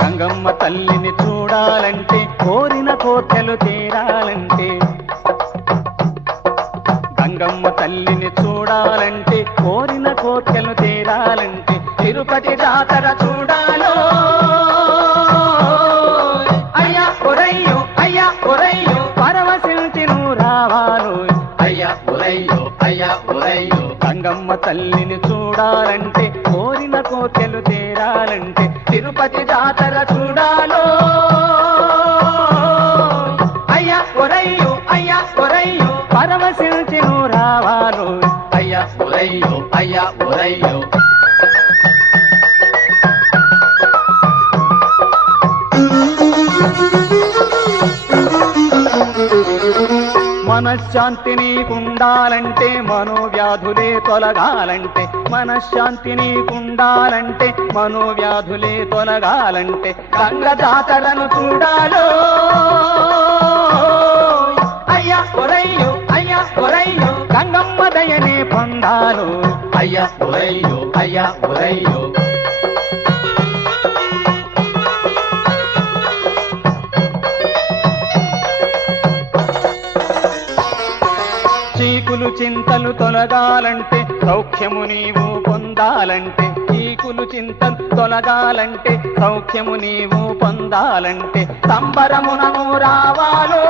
గంగమ్మ తల్లిని చూడాలంటే కోరిన కోర్కెలు తీరాలంటే గంగమ్మ తల్లిని చూడాలంటే కోరిన కోర్కెలు తీరాలంటే తిరుపతి జాతర చూడాలో అయ్యా ఒరయ్యో అయ్యా ఒరయ్యో పరవశించి నువ్వు రావాలో అయ్యా ఒరయ్యో అయ్యా ఒరయ్యో గంగమ్మ తల్లిని చూడాలంటే కోరిన కోర్కెలు తీరాలంటే తిరుపతి జాతర చూడాలో అయ్యా ఒరయ్యో అయ్యా ఒరయ్యో పరవశించి నువ్వు రావాలో అయ్యా ఒరయ్యో అయ్యా ఒరయ్యో మనశ్శాంతి నీకుండాలంటే మనోవ్యాధులే తొలగాలంటే మనశ్శాంతి నీకుండాలంటే మనోవ్యాధులే తొలగాలంటే గంగ జాతరను చూడాలో అయ్యా ఒరయ్యో అయ్యా ఒరయ్యో గంగమ్మ దయనే పొందాలో అయ్యా ఒరయ్యో అయ్యా ఒరయ్యో చీకులు చింతలు తొలగాలంటే సౌఖ్యము నీవు పొందాలంటే చీకులు చింతలు తొలగాలంటే సౌఖ్యము నీవు పొందాలంటే సంబరమునను రావాలో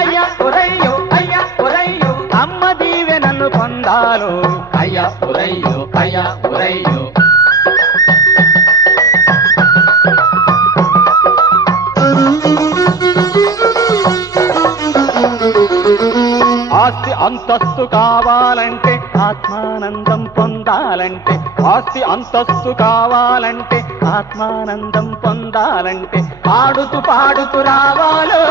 అయ్యా ఒరయ్యో అయ్యా ఒరయ్యో అమ్మ దీవెనలు పొందాలో అయ్యా ఒరయ్యో అయ్యా ఒరయ్యో ఆస్తి అంతస్తు కావాలంటే ఆత్మానందం పొందాలంటే ఆస్తి అంతస్తు కావాలంటే ఆత్మానందం పొందాలంటే ఆడుతూ పాడుతూ రావాలో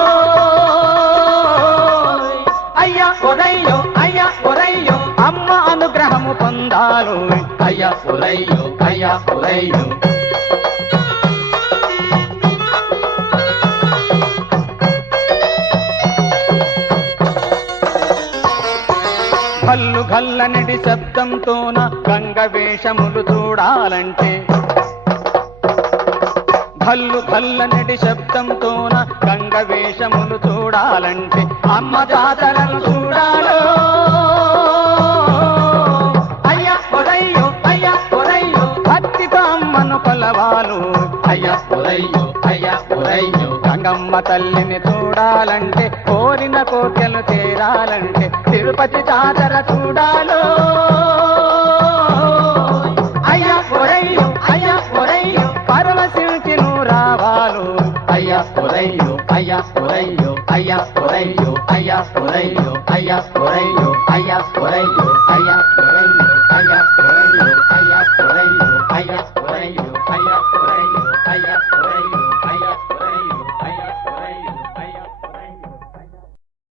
అయ్యా ఒరయ్యో అయ్యా ఒరయ్యో అమ్మ అనుగ్రహము పొందాలో అయ్యా ఒరయ్యో అయ్యా ఒరయ్యో గల్లు గల్లనిడి శబ్దంతోన గంగ వేషములు చూడాలంటే గల్లు గల్లనిడి శబ్దంతోన గంగ వేషములు చూడాలంటే అమ్మ జాతరను చూడాలో అయ్యా ఒరయ్యో అయ్యా ఒరయ్యో భక్తితో అమ్మను కొలవాలు అయ్యా ఒరయ్యో అయ్యా ఒరయ్యో గంగమ్మ తల్లిని చూడాలంటే కోరిన కోర్కెలు తీరాలంటే తిరుపతి జాతర చూడాలో అయ్యా ఒరయ్యో అయ్యా ఒరయ్యో పరవశించి నువ్వు రావాలో అయ్యా ఒరయ్యో అయ్యా ఒరయ్యో అయ్యా ఒరయ్యో అయ్యా ఒరయ్యో అయ్యా ఒరయ్యో అయ్యా ఒరయ్యో అయ్యా ఒరయ్యో